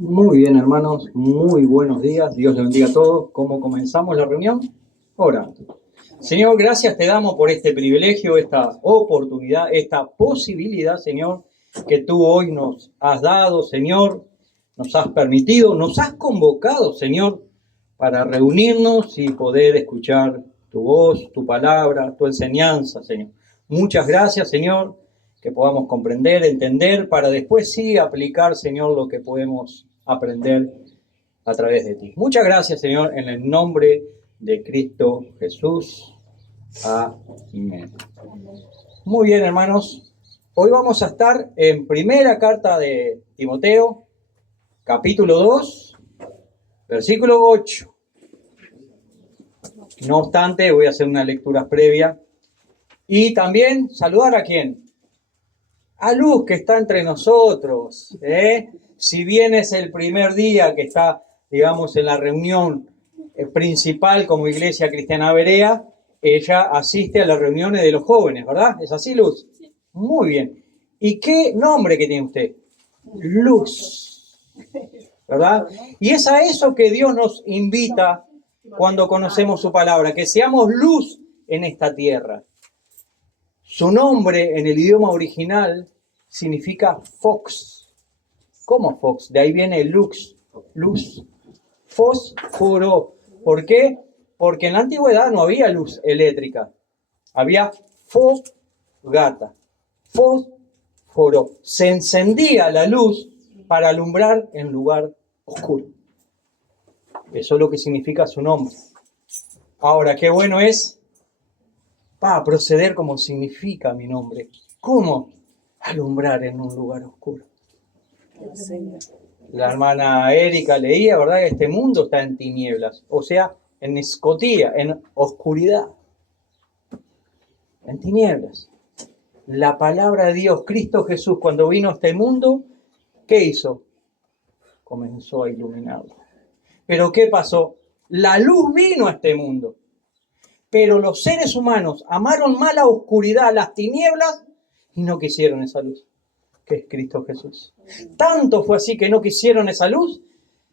Muy bien, hermanos, muy buenos días. Dios les bendiga a todos. ¿Cómo comenzamos la reunión? Orando. Señor, gracias te damos por este privilegio, esta oportunidad, esta posibilidad, Señor, que tú hoy nos has dado, Señor, nos has permitido, nos has convocado, Señor, para reunirnos y poder escuchar tu voz, tu palabra, tu enseñanza, Señor. Muchas gracias, Señor, que podamos comprender, entender, para después sí aplicar, Señor, lo que podemos aprender a través de ti. Muchas gracias, Señor, en el nombre de Cristo Jesús. Amén. Muy bien, hermanos. Hoy vamos a estar en primera carta de Timoteo, capítulo 2, versículo 8. No obstante, voy a hacer una lectura previa. Y también saludar a quién. A Luz, que está entre nosotros. Si bien es el primer día que está, digamos, en la reunión principal como Iglesia Cristiana Berea, ella asiste a las reuniones de los jóvenes, ¿verdad? ¿Es así, Luz? Sí. Muy bien. ¿Y qué nombre que tiene usted? Luz. ¿Verdad? Y es a eso que Dios nos invita cuando conocemos su palabra, que seamos luz en esta tierra. Su nombre en el idioma original significa Fox. ¿Cómo Fox? De ahí viene lux, luz. Fósforo. ¿Por qué? Porque en la antigüedad no había luz eléctrica. Había fogata. Fósforo. Se encendía la luz para alumbrar en lugar oscuro. Eso es lo que significa su nombre. Ahora, qué bueno es proceder como significa mi nombre. ¿Cómo? Alumbrar en un lugar oscuro. La hermana Erika leía, ¿verdad? Que este mundo está en tinieblas, o sea, en escotía, en oscuridad, en tinieblas. La palabra de Dios, Cristo Jesús, cuando vino a este mundo, ¿qué hizo? Comenzó a iluminarlo. ¿Pero qué pasó? La luz vino a este mundo, pero los seres humanos amaron más la oscuridad, las tinieblas, y no quisieron esa luz, que es Cristo Jesús. Tanto fue así que no quisieron esa luz,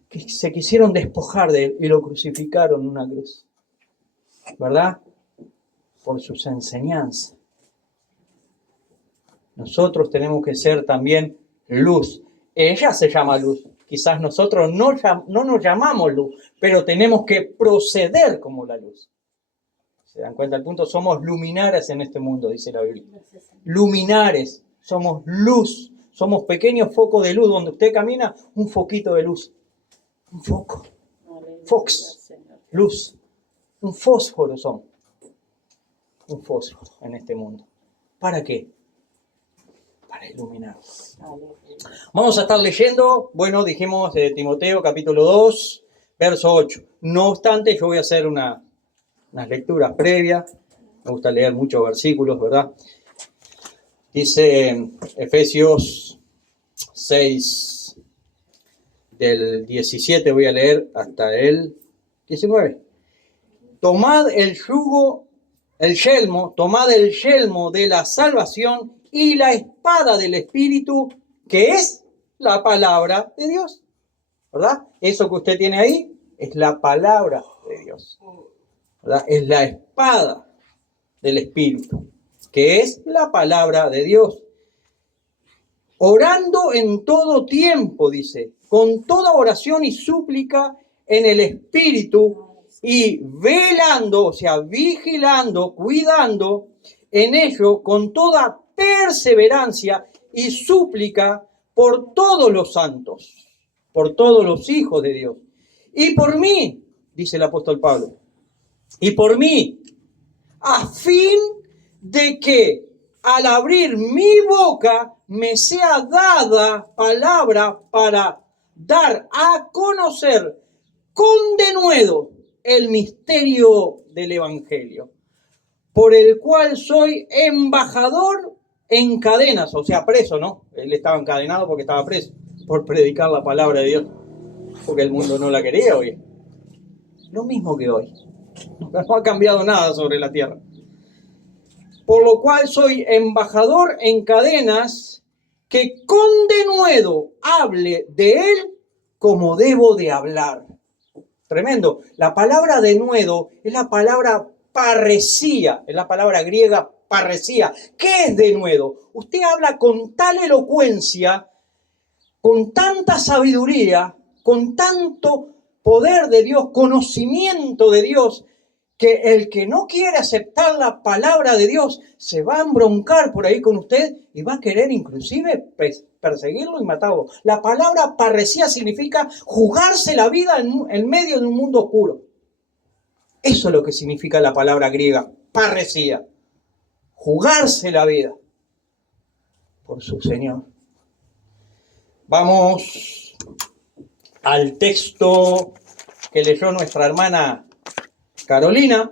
que se quisieron despojar de él y lo crucificaron en una cruz. ¿Verdad? Por sus enseñanzas. Nosotros tenemos que ser también luz. Ella se llama luz. Quizás nosotros no nos llamamos luz, pero tenemos que proceder como la luz. ¿Se dan cuenta el punto? Somos luminares en este mundo, dice la Biblia. Luminares, somos luz, somos pequeños focos de luz. Donde usted camina, un foquito de luz. Un foco. Fox, luz. Un fósforo son. Un fósforo en este mundo. ¿Para qué? Para iluminar. Vamos a estar leyendo, bueno, dijimos Timoteo capítulo 2, verso 8. No obstante, yo voy a hacer unas lecturas previas. Me gusta leer muchos versículos, ¿verdad? Dice Efesios 6, del 17 voy a leer hasta el 19. Tomad el yelmo de la salvación y la espada del Espíritu, que es la palabra de Dios. ¿Verdad? Eso que usted tiene ahí es la palabra de Dios. ¿Verdad? Es la espada del Espíritu, que es la palabra de Dios. Orando en todo tiempo, dice, con toda oración y súplica en el Espíritu, y velando, o sea, vigilando, cuidando en ello con toda perseverancia y súplica por todos los santos, por todos los hijos de Dios. Y por mí, dice el apóstol Pablo, y por mí, a fin de que al abrir mi boca me sea dada palabra para dar a conocer con denuedo el misterio del Evangelio, por el cual soy embajador en cadenas, o sea, preso, ¿no? Él estaba encadenado porque estaba preso, por predicar la palabra de Dios, porque el mundo no la quería oír. Lo mismo que hoy. No ha cambiado nada sobre la tierra. Por lo cual soy embajador en cadenas, que con denuedo hable de él como debo de hablar. Tremendo. La palabra denuedo es la palabra parresía, es la palabra griega parresía. ¿Qué es denuedo? Usted habla con tal elocuencia, con tanta sabiduría, con tanto poder de Dios, conocimiento de Dios, que el que no quiere aceptar la palabra de Dios se va a embroncar por ahí con usted y va a querer inclusive perseguirlo y matarlo. La palabra parresía significa jugarse la vida en medio de un mundo oscuro. Eso es lo que significa la palabra griega, parresía. Jugarse la vida por su Señor. Vamos al texto que leyó nuestra hermana Carolina,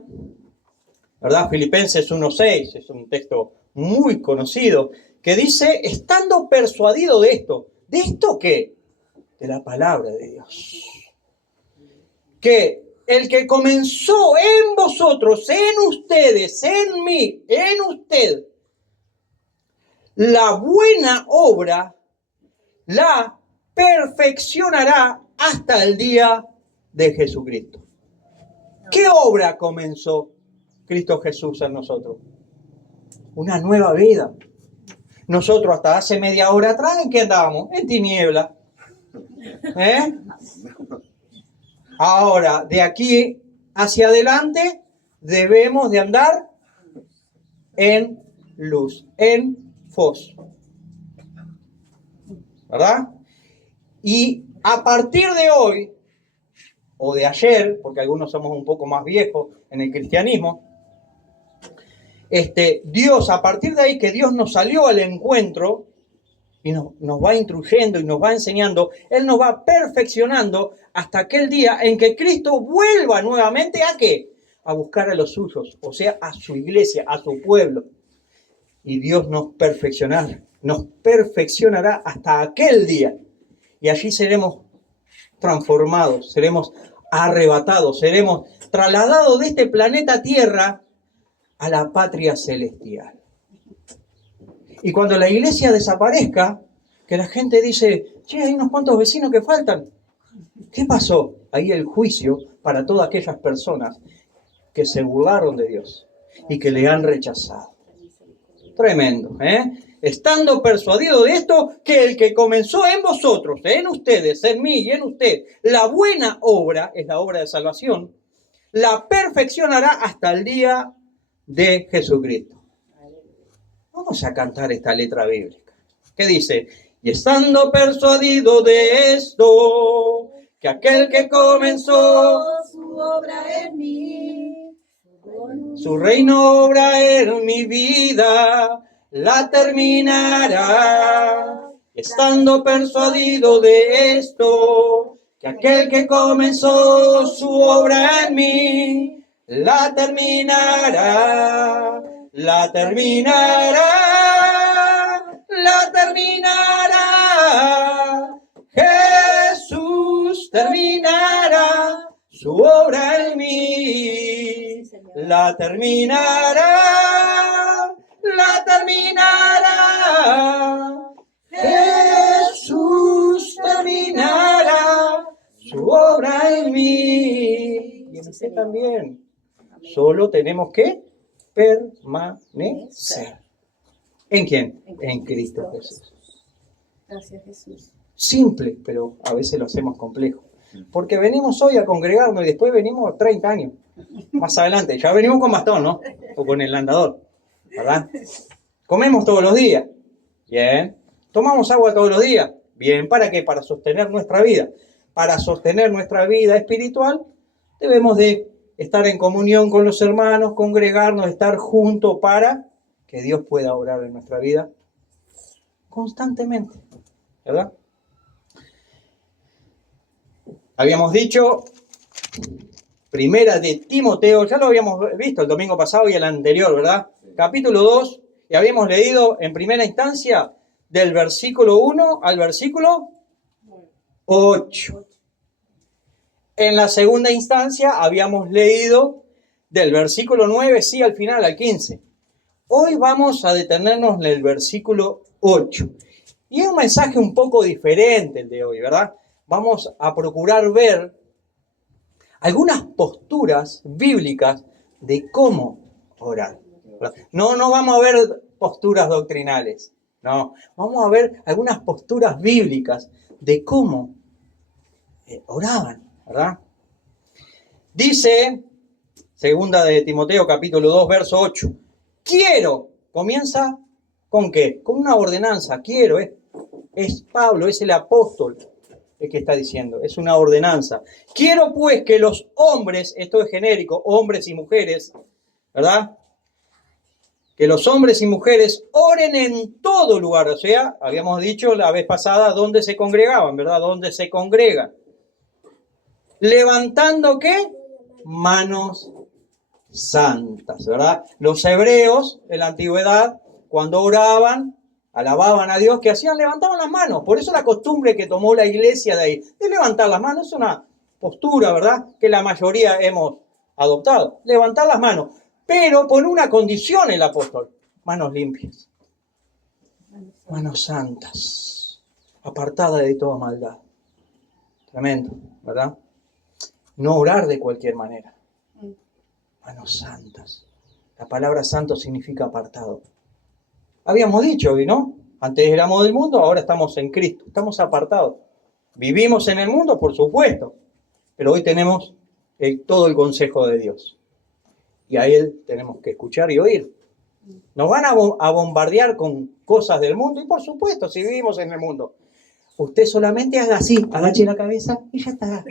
¿verdad? Filipenses 1:6, es un texto muy conocido, que dice, estando persuadido de esto. ¿De esto qué? De la palabra de Dios. Que el que comenzó en vosotros, en ustedes, en mí, en usted, la buena obra, la perfeccionará hasta el día de Jesucristo. ¿Qué obra comenzó Cristo Jesús en nosotros? Una nueva vida. Nosotros hasta hace media hora atrás, ¿en qué andábamos? En tiniebla. Ahora, de aquí hacia adelante, debemos de andar en luz, en fos. ¿Verdad? Y a partir de hoy, o de ayer, porque algunos somos un poco más viejos en el cristianismo, Dios, a partir de ahí que Dios nos salió al encuentro y nos va instruyendo y nos va enseñando, Él nos va perfeccionando hasta aquel día en que Cristo vuelva nuevamente ¿a qué? A buscar a los suyos, o sea, a su iglesia, a su pueblo. Y Dios nos perfeccionará hasta aquel día. Y allí seremos transformados, seremos arrebatados, seremos trasladados de este planeta Tierra a la patria celestial. Y cuando la iglesia desaparezca, que la gente dice, che, hay unos cuantos vecinos que faltan. ¿Qué pasó? Ahí el juicio para todas aquellas personas que se burlaron de Dios y que le han rechazado. Tremendo, ¿eh? Estando persuadido de esto, que el que comenzó en vosotros, en ustedes, en mí y en usted, la buena obra, es la obra de salvación, la perfeccionará hasta el día de Jesucristo. Vamos a cantar esta letra bíblica. ¿Qué dice? Y estando persuadido de esto, que aquel que comenzó su obra en mí, su reino obra en mi vida, la terminará. Estando persuadido de esto, que aquel que comenzó su obra en mí, la terminará, la terminará, la terminará. Jesús terminará su obra en mí, la terminará, la terminará. Jesús terminará su obra en mí. Y en usted también. Solo tenemos que permanecer. ¿En quién? En Cristo Jesús. Gracias, Jesús. Simple, pero a veces lo hacemos complejo. Porque venimos hoy a congregarnos y después venimos 30 años. Más adelante, ya venimos con bastón, ¿no? O con el andador, ¿verdad? Comemos todos los días. Bien. Tomamos agua todos los días. Bien. ¿Para qué? Para sostener nuestra vida. Para sostener nuestra vida espiritual, debemos de estar en comunión con los hermanos, congregarnos, estar juntos para que Dios pueda obrar en nuestra vida constantemente, ¿verdad? Habíamos dicho, primera de Timoteo, ya lo habíamos visto el domingo pasado y el anterior, ¿verdad? Capítulo 2, y habíamos leído en primera instancia del versículo 1 al versículo 8. En la segunda instancia habíamos leído del versículo 9, sí, al final, al 15. Hoy vamos a detenernos en el versículo 8. Y es un mensaje un poco diferente el de hoy, ¿verdad? vamos a procurar ver algunas posturas bíblicas de cómo orar. No vamos a ver posturas doctrinales, no, vamos a ver algunas posturas bíblicas de cómo oraban, ¿verdad? Dice, segunda de Timoteo, capítulo 2, verso 8, quiero, comienza ¿con qué? Con una ordenanza, quiero, es Pablo, es el apóstol el que está diciendo, es una ordenanza. Quiero pues que los hombres, esto es genérico, hombres y mujeres, ¿verdad? Que los hombres y mujeres oren en todo lugar, o sea, habíamos dicho la vez pasada dónde se congregaban, ¿verdad? Dónde se congregan. Levantando, ¿qué? Manos santas, ¿verdad? Los hebreos en la antigüedad, cuando oraban, alababan a Dios, ¿qué hacían? Levantaban las manos. Por eso la costumbre que tomó la iglesia de ahí, de levantar las manos, es una postura, ¿verdad? Que la mayoría hemos adoptado. Levantar las manos. Pero por una condición el apóstol. Manos limpias. Manos santas. Apartadas de toda maldad. Tremendo, ¿verdad? No orar de cualquier manera. Manos santas. La palabra santo significa apartado. Habíamos dicho, ¿no? Antes éramos del mundo, ahora estamos en Cristo. Estamos apartados. Vivimos en el mundo, por supuesto. Pero hoy tenemos todo el consejo de Dios. Y a Él tenemos que escuchar y oír. Nos van a bombardear con cosas del mundo. Y por supuesto, si vivimos en el mundo. Usted solamente haga así, agache la cabeza y ya está.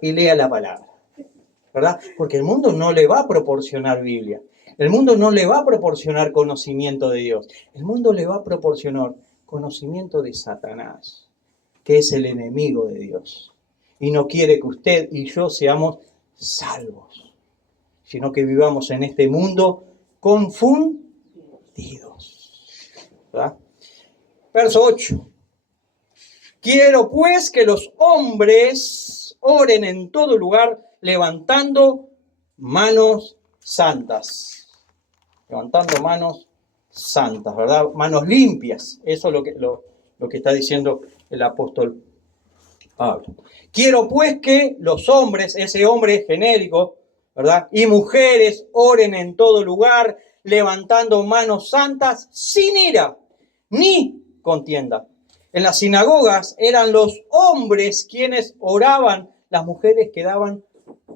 Y lea la palabra. ¿Verdad? Porque el mundo no le va a proporcionar Biblia. El mundo no le va a proporcionar conocimiento de Dios. El mundo le va a proporcionar conocimiento de Satanás, que es el enemigo de Dios. Y no quiere que usted y yo seamos salvos, sino que vivamos en este mundo confundidos. ¿Verdad? Verso 8. Quiero pues que los hombres oren en todo lugar, levantando manos santas. Levantando manos santas, ¿verdad? Manos limpias. Eso es lo que está diciendo el apóstol Pablo. Quiero pues que los hombres, ese hombre genérico, ¿verdad? Y mujeres oren en todo lugar, levantando manos santas, sin ira, ni contienda. En las sinagogas eran los hombres quienes oraban, las mujeres quedaban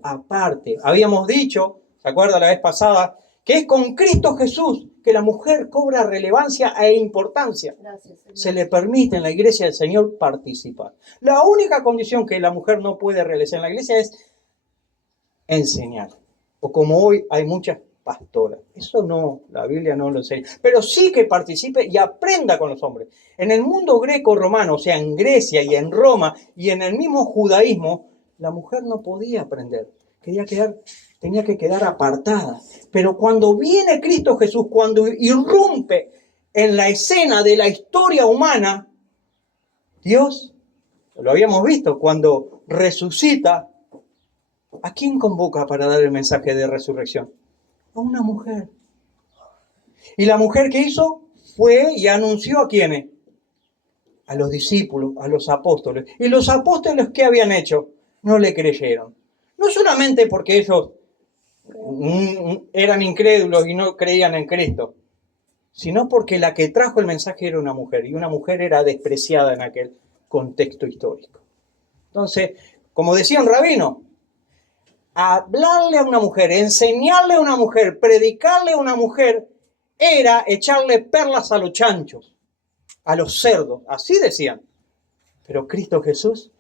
aparte. Habíamos dicho, ¿se acuerda la vez pasada? Que es con Cristo Jesús que la mujer cobra relevancia e importancia. Gracias, se le permite en la iglesia del Señor participar. La única condición que la mujer no puede realizar en la iglesia es enseñar. O como hoy hay muchas pastoras. Eso no, la Biblia no lo enseña. Pero sí que participe y aprenda con los hombres. En el mundo greco-romano, o sea, en Grecia y en Roma y en el mismo judaísmo, la mujer no podía aprender. Tenía que quedar apartada. Pero cuando viene Cristo Jesús, cuando irrumpe en la escena de la historia humana, Dios, lo habíamos visto, cuando resucita, ¿a quién convoca para dar el mensaje de resurrección? A una mujer. ¿Y la mujer qué hizo? Fue y anunció a quiénes. A los discípulos, a los apóstoles. ¿Y los apóstoles qué habían hecho? No le creyeron. No solamente porque ellos eran incrédulos y no creían en Cristo, sino porque la que trajo el mensaje era una mujer, y una mujer era despreciada en aquel contexto histórico. Entonces, como decía un rabino, hablarle a una mujer, enseñarle a una mujer, predicarle a una mujer, era echarle perlas a los chanchos, a los cerdos, así decían. Pero Cristo Jesús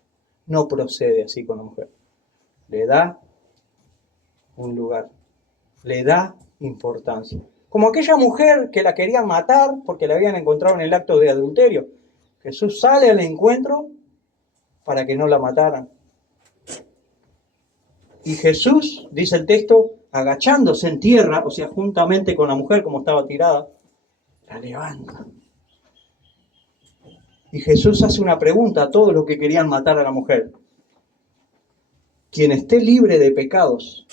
no procede así con la mujer. Le da un lugar, le da importancia. Como aquella mujer que la querían matar porque la habían encontrado en el acto de adulterio. Jesús sale al encuentro para que no la mataran. Y Jesús, dice el texto, agachándose en tierra, o sea, juntamente con la mujer como estaba tirada, la levanta. Y Jesús hace una pregunta a todos los que querían matar a la mujer. Quien esté libre de pecados,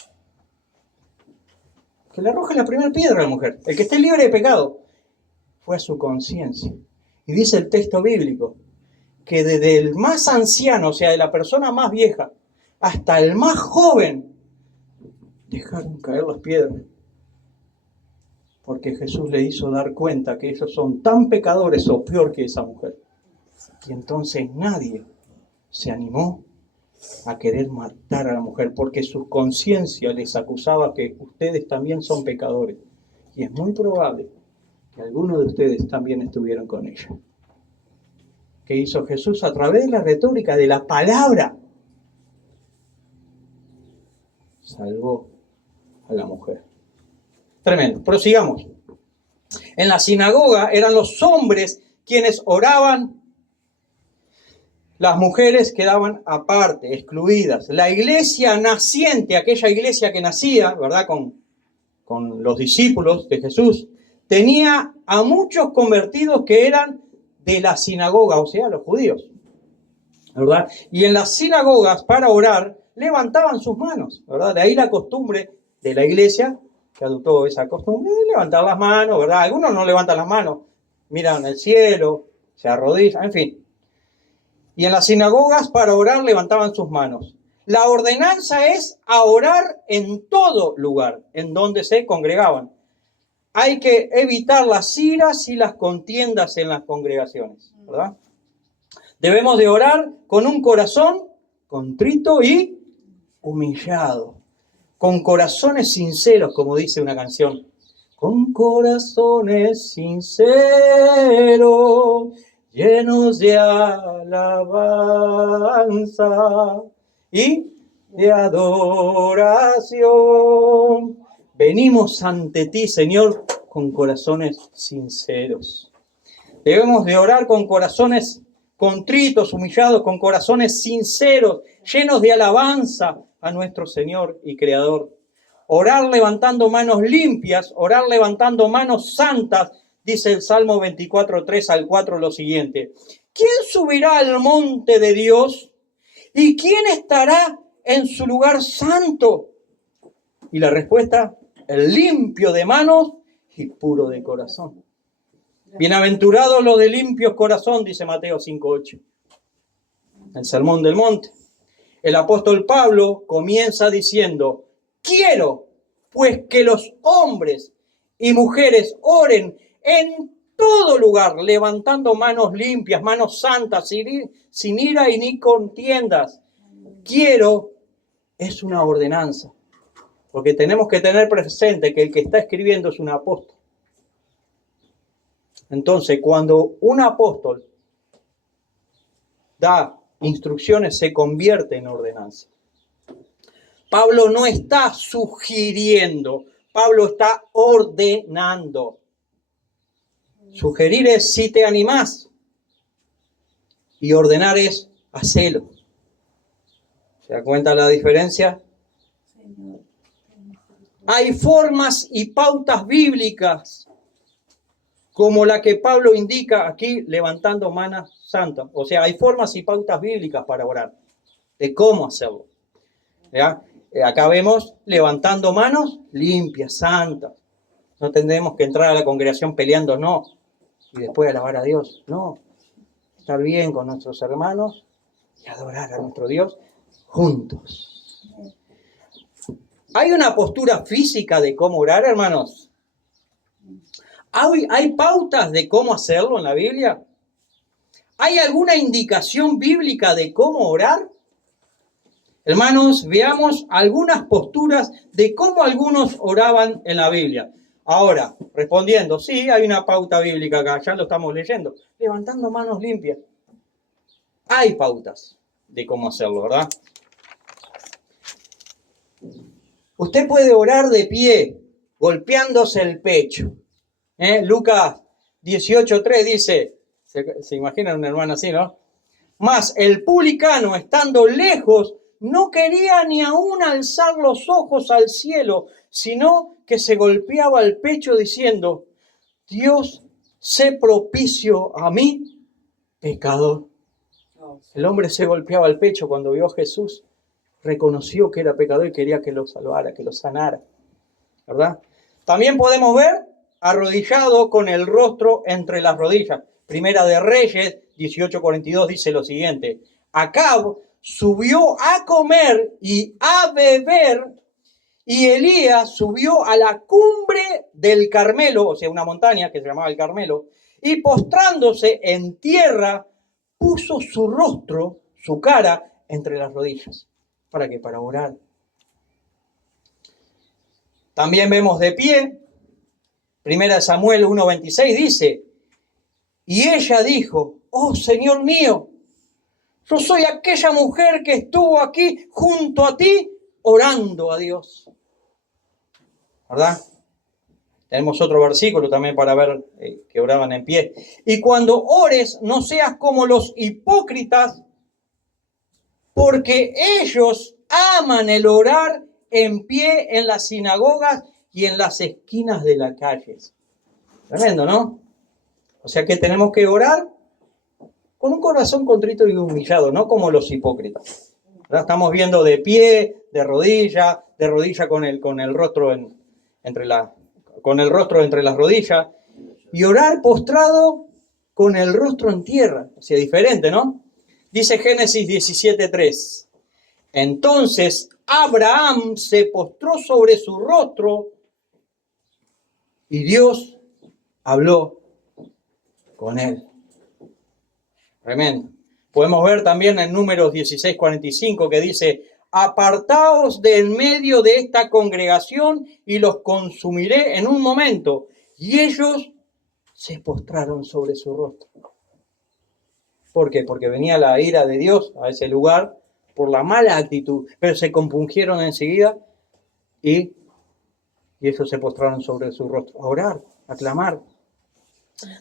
que le arroje la primera piedra a la mujer. El que esté libre de pecado, fue a su conciencia. Y dice el texto bíblico que desde el más anciano, o sea, de la persona más vieja, hasta el más joven, dejaron caer las piedras. Porque Jesús le hizo dar cuenta que ellos son tan pecadores o peor que esa mujer. Y entonces nadie se animó a querer matar a la mujer, porque su conciencia les acusaba que ustedes también son pecadores. Y es muy probable que algunos de ustedes también estuvieron con ella. ¿Qué hizo Jesús? A través de la retórica, de la palabra, salvó a la mujer. Tremendo. Prosigamos. En la sinagoga eran los hombres quienes oraban. Las mujeres quedaban aparte, excluidas. La iglesia naciente, aquella iglesia que nacía, ¿verdad?, con los discípulos de Jesús, tenía a muchos convertidos que eran de la sinagoga, o sea, los judíos, ¿verdad? Y en las sinagogas, para orar, levantaban sus manos, ¿verdad? De ahí la costumbre de la iglesia, que adoptó esa costumbre de levantar las manos, ¿verdad? Algunos no levantan las manos, miran el cielo, se arrodillan, en fin. Y en las sinagogas para orar levantaban sus manos. La ordenanza es a orar en todo lugar en donde se congregaban. Hay que evitar las iras y las contiendas en las congregaciones, ¿verdad? Debemos de orar con un corazón contrito y humillado, con corazones sinceros, como dice una canción. Con corazones sinceros, llenos de alabanza y de adoración. Venimos ante ti, Señor, con corazones sinceros. Debemos de orar con corazones contritos, humillados, con corazones sinceros, llenos de alabanza a nuestro Señor y Creador. Orar levantando manos limpias, orar levantando manos santas. Dice el Salmo 24, 3 al 4 lo siguiente. ¿Quién subirá al monte de Dios? ¿Y quién estará en su lugar santo? Y la respuesta, el limpio de manos y puro de corazón. Bienaventurados los de limpios corazón, dice Mateo 5, 8. El Sermón del Monte. El apóstol Pablo comienza diciendo, quiero pues que los hombres y mujeres oren en todo lugar, levantando manos limpias, manos santas, sin ira y ni contiendas. Quiero es una ordenanza, porque tenemos que tener presente que el que está escribiendo es un apóstol. Entonces, cuando un apóstol da instrucciones, se convierte en ordenanza. Pablo no está sugiriendo, Pablo está ordenando. Sugerir es si te animás y ordenar es hacerlo. ¿Se da cuenta la diferencia? Hay formas y pautas bíblicas como la que Pablo indica aquí levantando manos santas. O sea, hay formas y pautas bíblicas para orar, de cómo hacerlo. ¿Ya? Acá vemos levantando manos limpias, santas. No tendremos que entrar a la congregación peleando, no. Y después alabar a Dios, no. Estar bien con nuestros hermanos y adorar a nuestro Dios juntos. ¿Hay una postura física de cómo orar, hermanos? ¿Hay pautas de cómo hacerlo en la Biblia? ¿Hay alguna indicación bíblica de cómo orar? Hermanos, veamos algunas posturas de cómo algunos oraban en la Biblia. Ahora, respondiendo, sí, hay una pauta bíblica acá, ya lo estamos leyendo. Levantando manos limpias. Hay pautas de cómo hacerlo, ¿verdad? Usted puede orar de pie, golpeándose el pecho. Lucas 18:3 dice, ¿se imaginan una hermana así, no? Mas el publicano, estando lejos, no quería ni aún alzar los ojos al cielo, sino que se golpeaba el pecho diciendo, Dios, sé propicio a mí, pecador. El hombre se golpeaba el pecho cuando vio a Jesús, reconoció que era pecador y quería que lo salvara, que lo sanara, ¿verdad? También podemos ver arrodillado con el rostro entre las rodillas. Primera de Reyes 18:42 dice lo siguiente: Acab subió a comer y a beber, y Elías subió a la cumbre del Carmelo, o sea, una montaña que se llamaba el Carmelo, y postrándose en tierra, puso su rostro, su cara, entre las rodillas. ¿Para qué? Para orar. También vemos de pie, 1 Samuel 1:26 dice: y ella dijo: oh Señor mío, yo soy aquella mujer que estuvo aquí junto a ti orando a Dios. ¿Verdad? Tenemos otro versículo también para ver que oraban en pie. Y cuando ores, no seas como los hipócritas, porque ellos aman el orar en pie en las sinagogas y en las esquinas de las calles. Tremendo, ¿no? O sea que tenemos que orar con un corazón contrito y humillado, no como los hipócritas. ¿Verdad? Estamos viendo de pie, de rodilla con el rostro entre las rodillas, y orar postrado con el rostro en tierra. O sea, diferente, ¿no? Dice Génesis 17:3. Entonces Abraham se postró sobre su rostro y Dios habló con él. Tremendo. Podemos ver también en Números 16:45 que dice: apartaos de en medio de esta congregación y los consumiré en un momento. Y ellos se postraron sobre su rostro. ¿Por qué? Porque venía la ira de Dios a ese lugar por la mala actitud, pero se compungieron enseguida y ellos se postraron sobre su rostro. A orar, a clamar.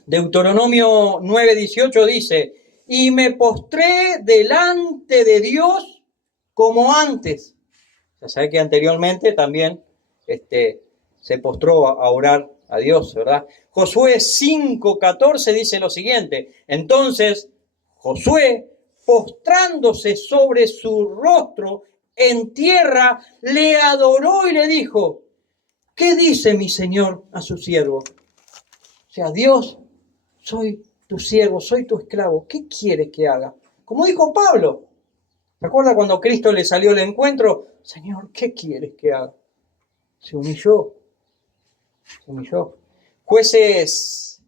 Deuteronomio 9:18 dice: y me postré delante de Dios como antes. Ya sabe que anteriormente también se postró a orar a Dios, ¿verdad? Josué 5:14 dice lo siguiente: entonces Josué, postrándose sobre su rostro en tierra, le adoró y le dijo: ¿qué dice mi señor a su siervo? O sea, Dios, soy tu siervo, soy tu esclavo, ¿qué quieres que haga? Como dijo Pablo, ¿recuerda cuando Cristo le salió al encuentro? Señor, ¿qué quieres que haga? Se humilló. Jueces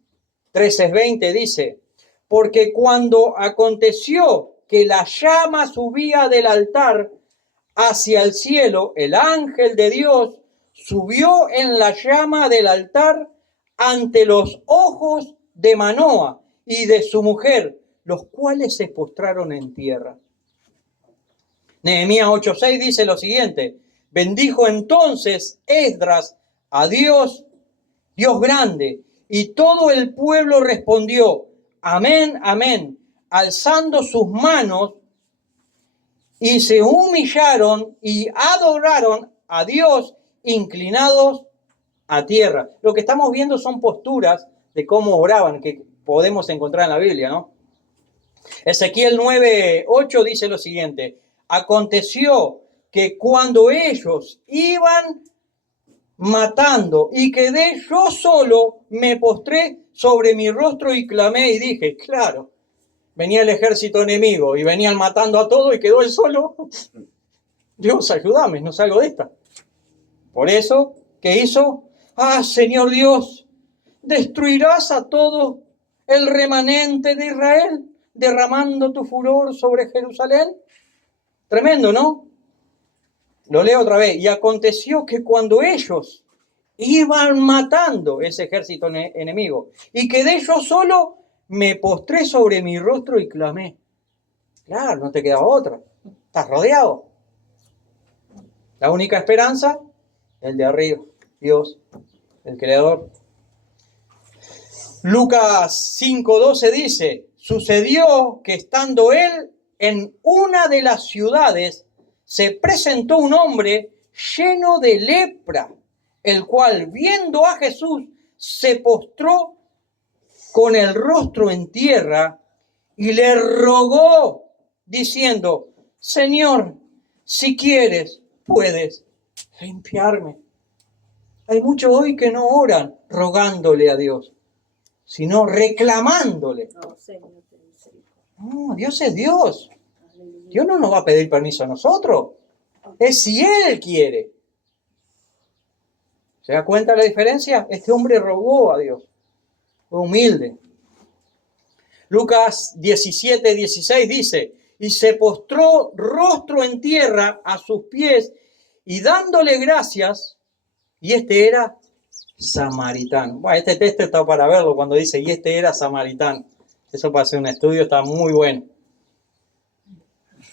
13:20 dice: porque cuando aconteció que la llama subía del altar hacia el cielo, el ángel de Dios subió en la llama del altar ante los ojos de Manoa y de su mujer, los cuales se postraron en tierra. Nehemías 8:6 dice lo siguiente: bendijo entonces Esdras a Dios, Dios grande, y todo el pueblo respondió: amén, amén, alzando sus manos, y se humillaron y adoraron a Dios inclinados a tierra. Lo que estamos viendo son posturas de cómo oraban, que podemos encontrar en la Biblia, ¿no? Ezequiel 9:8 dice lo siguiente: aconteció que cuando ellos iban matando y quedé yo solo, me postré sobre mi rostro y clamé y dije, claro, venía el ejército enemigo y venían matando a todos y quedó él solo. Dios, ayúdame, no salgo de esta. Por eso, ¿qué hizo? Ah, Señor Dios, ¿destruirás a todo el remanente de Israel, derramando tu furor sobre Jerusalén? Tremendo, ¿no? Lo leo otra vez. Y aconteció que cuando ellos iban matando ese ejército enemigo y quedé yo solo, me postré sobre mi rostro y clamé. Claro, no te quedaba otra. Estás rodeado. La única esperanza, el de arriba, Dios, el Creador. Lucas 5:12 dice: sucedió que estando él en una de las ciudades, se presentó un hombre lleno de lepra, el cual, viendo a Jesús, se postró con el rostro en tierra y le rogó, diciendo: Señor, si quieres, puedes limpiarme. Hay muchos hoy que no oran rogándole a Dios, sino reclamándole. No, Señor, No, Dios es Dios. Dios no nos va a pedir permiso a nosotros. Es si Él quiere. ¿Se da cuenta la diferencia? Este hombre rogó a Dios. Fue humilde. Lucas 17:16 dice, y se postró rostro en tierra a sus pies y dándole gracias, y este era samaritano. Bueno, este texto está para verlo cuando dice, y este era samaritano. Eso para hacer un estudio está muy bueno.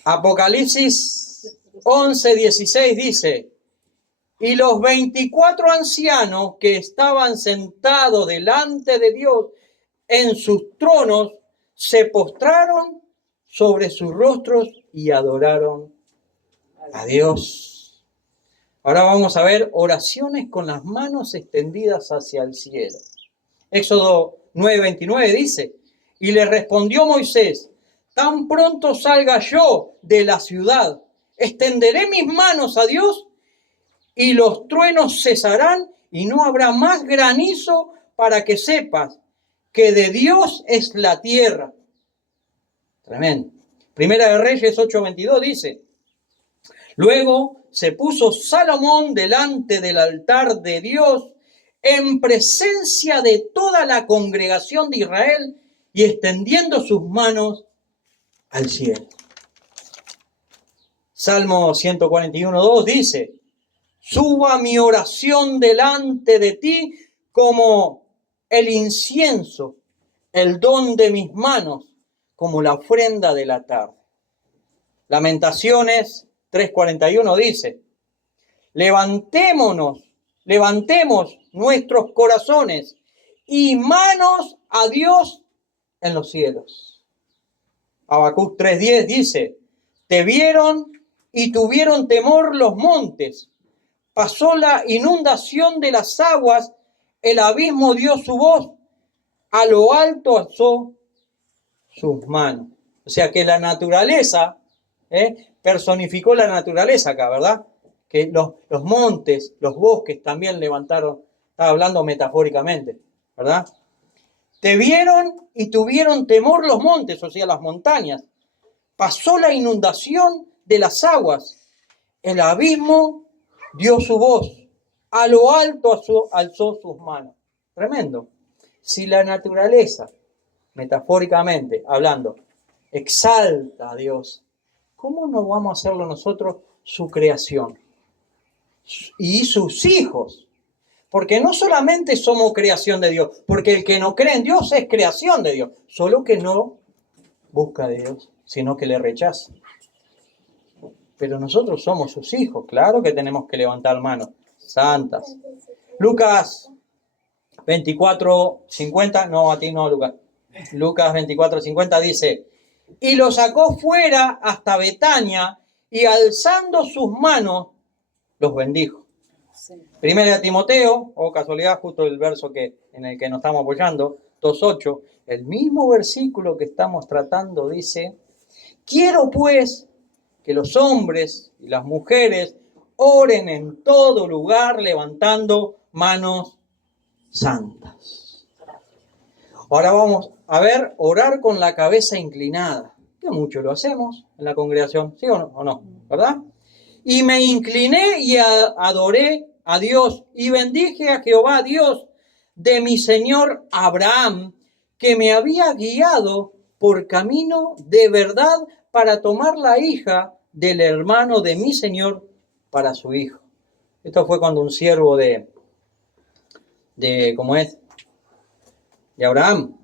Apocalipsis 11:16 dice, y los 24 ancianos que estaban sentados delante de Dios en sus tronos se postraron sobre sus rostros y adoraron a Dios. Ahora vamos a ver oraciones con las manos extendidas hacia el cielo. Éxodo 9:29 dice, y le respondió Moisés, tan pronto salga yo de la ciudad, extenderé mis manos a Dios y los truenos cesarán y no habrá más granizo para que sepas que de Dios es la tierra. Tremendo. Primera de Reyes 8:22 dice, luego se puso Salomón delante del altar de Dios en presencia de toda la congregación de Israel y extendiendo sus manos al cielo. Salmo 141:2 dice, suba mi oración delante de ti como el incienso, el don de mis manos, como la ofrenda de la tarde. Lamentaciones 3:41 dice, levantemos nuestros corazones y manos a Dios en los cielos. Habacuc 3:10 dice, te vieron y tuvieron temor los montes, pasó la inundación de las aguas, el abismo dio su voz, a lo alto alzó sus manos. O sea que la naturaleza, personificó la naturaleza acá, ¿verdad? Que los montes, los bosques también levantaron, estaba hablando metafóricamente, ¿verdad? Te vieron y tuvieron temor los montes, o sea, las montañas. Pasó la inundación de las aguas, el abismo dio su voz, a lo alto alzó sus manos. Tremendo. Si la naturaleza, metafóricamente hablando, exalta a Dios, ¿cómo no vamos a hacerlo nosotros su creación? Y sus hijos. Porque no solamente somos creación de Dios, porque el que no cree en Dios es creación de Dios, solo que no busca a Dios, sino que le rechaza. Pero nosotros somos sus hijos, claro que tenemos que levantar manos santas. Lucas 24:50, no, a ti no, Lucas. Lucas 24:50 dice, y lo sacó fuera hasta Betania y alzando sus manos los bendijo. Primera de Timoteo, o casualidad, justo el verso en el que nos estamos apoyando, 2:8, el mismo versículo que estamos tratando dice, quiero pues que los hombres y las mujeres oren en todo lugar levantando manos santas. Ahora vamos a ver, orar con la cabeza inclinada, que mucho lo hacemos en la congregación, ¿sí o no? ¿Verdad? Y me incliné y adoré a Dios y bendije a Jehová Dios de mi señor Abraham, que me había guiado por camino de verdad para tomar la hija del hermano de mi señor para su hijo. Esto fue cuando un siervo de Abraham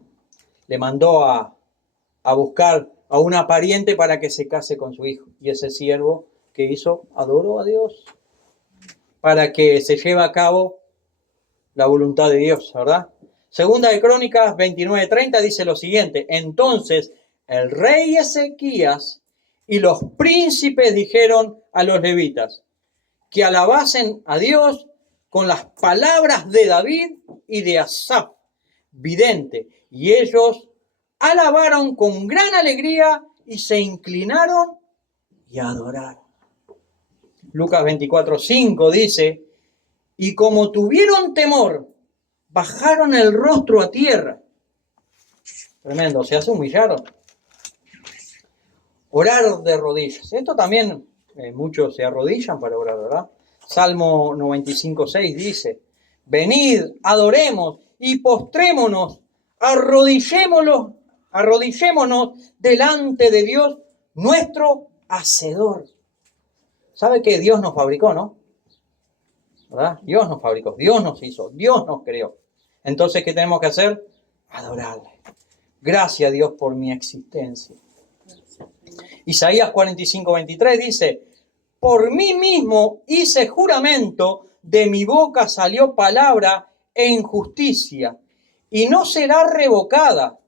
le mandó a buscar a una pariente para que se case con su hijo. Y ese siervo que hizo, adoró a Dios para que se lleve a cabo la voluntad de Dios, ¿verdad? Segunda de Crónicas 29:30 dice lo siguiente, entonces el rey Ezequías y los príncipes dijeron a los levitas que alabasen a Dios con las palabras de David y de Asaf, vidente, y ellos alabaron con gran alegría y se inclinaron y adoraron. Lucas 24:5 dice, y como tuvieron temor, bajaron el rostro a tierra. Tremendo, se humillaron. Orar de rodillas. Esto también muchos se arrodillan para orar, ¿verdad? Salmo 95:6 dice, venid, adoremos y postrémonos, arrodillémonos delante de Dios, nuestro Hacedor. ¿Sabe que Dios nos fabricó, no? ¿Verdad? Dios nos fabricó, Dios nos hizo, Dios nos creó. Entonces, ¿qué tenemos que hacer? Adorarle. Gracias a Dios por mi existencia. Isaías 45:23 dice, por mí mismo hice juramento, de mi boca salió palabra en justicia, y no será revocada,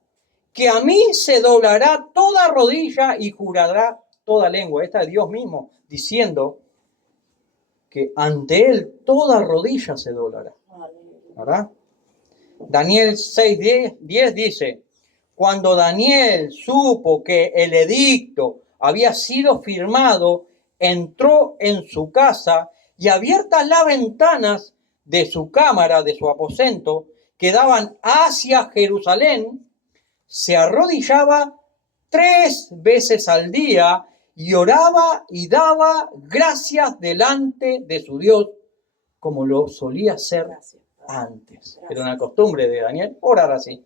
que a mí se doblará toda rodilla y jurará toda lengua. Esta es Dios mismo diciendo que ante Él toda rodilla se doblará. ¿Verdad? Daniel 6:10 dice, cuando Daniel supo que el edicto había sido firmado, entró en su casa y abiertas las ventanas de su cámara, de su aposento, que daban hacia Jerusalén, se arrodillaba 3 veces al día y oraba y daba gracias delante de su Dios, como lo solía hacer antes. Era una costumbre de Daniel orar así.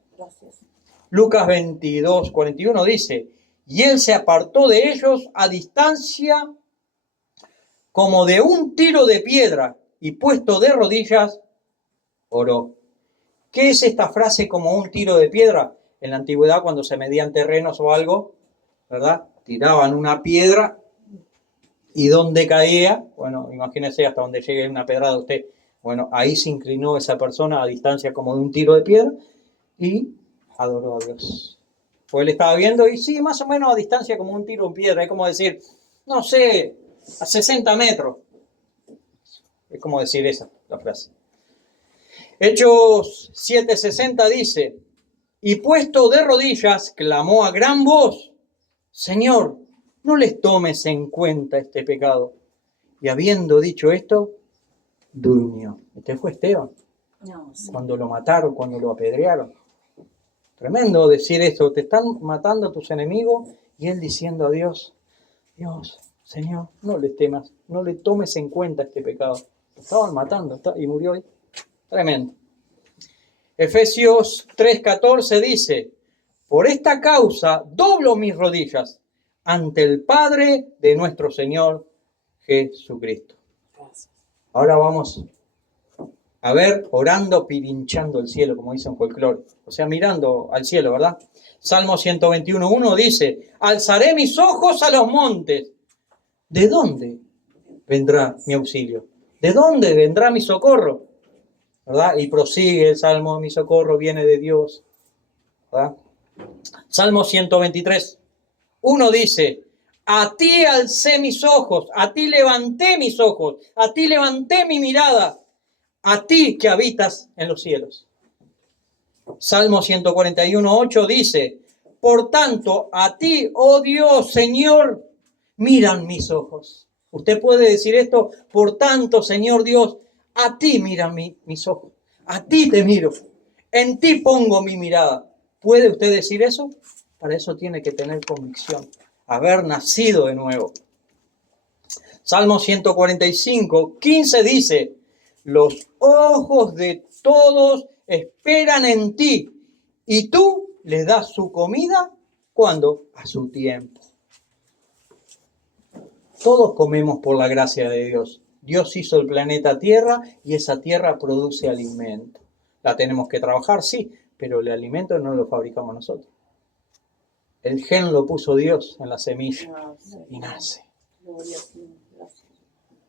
Lucas 22:41 dice, y él se apartó de ellos a distancia como de un tiro de piedra, y puesto de rodillas, oró. ¿Qué es esta frase como un tiro de piedra? En la antigüedad, cuando se medían terrenos o algo, ¿verdad? Tiraban una piedra y donde caía, bueno, imagínense hasta donde llegue una pedrada usted. Bueno, ahí se inclinó esa persona a distancia como de un tiro de piedra y adoró a Dios. Pues él estaba viendo y sí, más o menos a distancia como un tiro en piedra. Es como decir, no sé, a 60 metros. Es como decir esa, la frase. Hechos 7:60 dice, y puesto de rodillas, clamó a gran voz, Señor, no les tomes en cuenta este pecado. Y habiendo dicho esto, durmió. Este fue Esteban. No, sí. Cuando lo mataron, cuando lo apedrearon. Tremendo decir esto, te están matando a tus enemigos y él diciendo a Dios, Dios, Señor, no le temas, no le tomes en cuenta este pecado. Lo estaban matando y murió ahí. Tremendo. Efesios 3:14 dice, por esta causa doblo mis rodillas ante el Padre de nuestro Señor Jesucristo. Ahora vamos a ver, orando, pirinchando el cielo, como dicen folclore. O sea, mirando al cielo, ¿verdad? Salmo 121:1 dice, alzaré mis ojos a los montes. ¿De dónde vendrá mi auxilio? ¿De dónde vendrá mi socorro? ¿Verdad? Y prosigue el Salmo, mi socorro viene de Dios. ¿Verdad? Salmo 123:1 dice, a ti alcé mis ojos, a ti levanté mis ojos, a ti levanté mi mirada, a ti que habitas en los cielos. Salmo 141:8 dice, por tanto, a ti, oh Dios, Señor, miran mis ojos. Usted puede decir esto, por tanto, Señor Dios, a ti miran mis ojos, a ti te miro, en ti pongo mi mirada. ¿Puede usted decir eso? Para eso tiene que tener convicción, haber nacido de nuevo. Salmo 145:15 dice, los ojos de todos esperan en ti, y tú les das su comida, ¿cuándo? A su tiempo. Todos comemos por la gracia de Dios. Dios hizo el planeta Tierra y esa tierra produce alimento. La tenemos que trabajar, sí, pero el alimento no lo fabricamos nosotros. El gen lo puso Dios en la semilla y nace.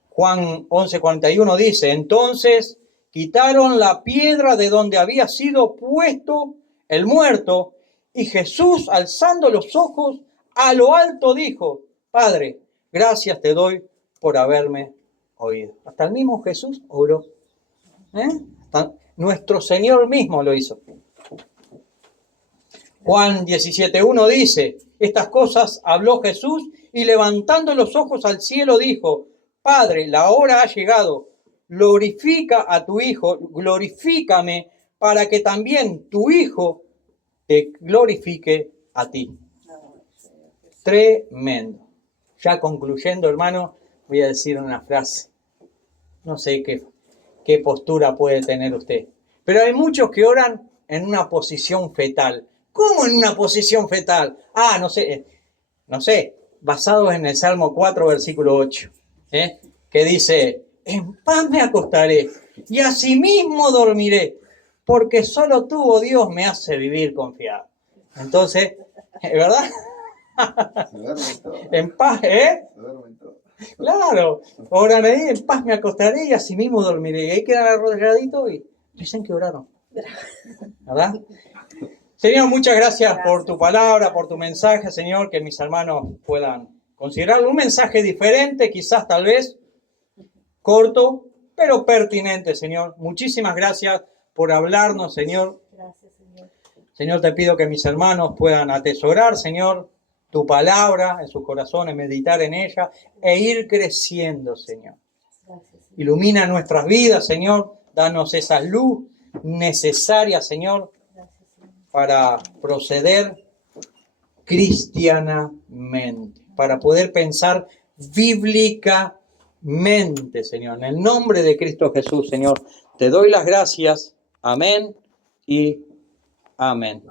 Juan 11:41 dice, entonces quitaron la piedra de donde había sido puesto el muerto, y Jesús, alzando los ojos a lo alto, dijo, Padre, gracias te doy por haberme oído. Hasta el mismo Jesús oró. Hasta nuestro Señor mismo lo hizo. Juan 17:1 dice, estas cosas habló Jesús y levantando los ojos al cielo dijo, Padre, la hora ha llegado, glorifica a tu Hijo, glorifícame para que también tu Hijo te glorifique a ti. Tremendo. Ya concluyendo, hermano, voy a decir una frase. No sé qué postura puede tener usted. Pero hay muchos que oran en una posición fetal. ¿Cómo en una posición fetal? No sé, basados en el Salmo 4, versículo 8, que dice, en paz me acostaré y asimismo dormiré, porque solo tú, oh Dios, me hace vivir confiado. Entonces, ¿verdad? En paz, Claro, oran ahí, en paz me acostaré y así mismo dormiré. Y ahí quedan arrodilladitos y dicen que oraron. ¿Verdad? Señor, muchas gracias por tu palabra, por tu mensaje, Señor, que mis hermanos puedan considerarlo un mensaje diferente, quizás tal vez corto, pero pertinente, Señor. Muchísimas gracias por hablarnos, Señor. Gracias, Señor. Señor, te pido que mis hermanos puedan atesorar, Señor, tu palabra en sus corazones, meditar en ella e ir creciendo, Señor. Gracias, Señor. Ilumina nuestras vidas, Señor. Danos esa luz necesaria, Señor, Gracias, Señor. para proceder cristianamente, para poder pensar bíblicamente, Señor. En el nombre de Cristo Jesús, Señor, te doy las gracias. Amén y amén.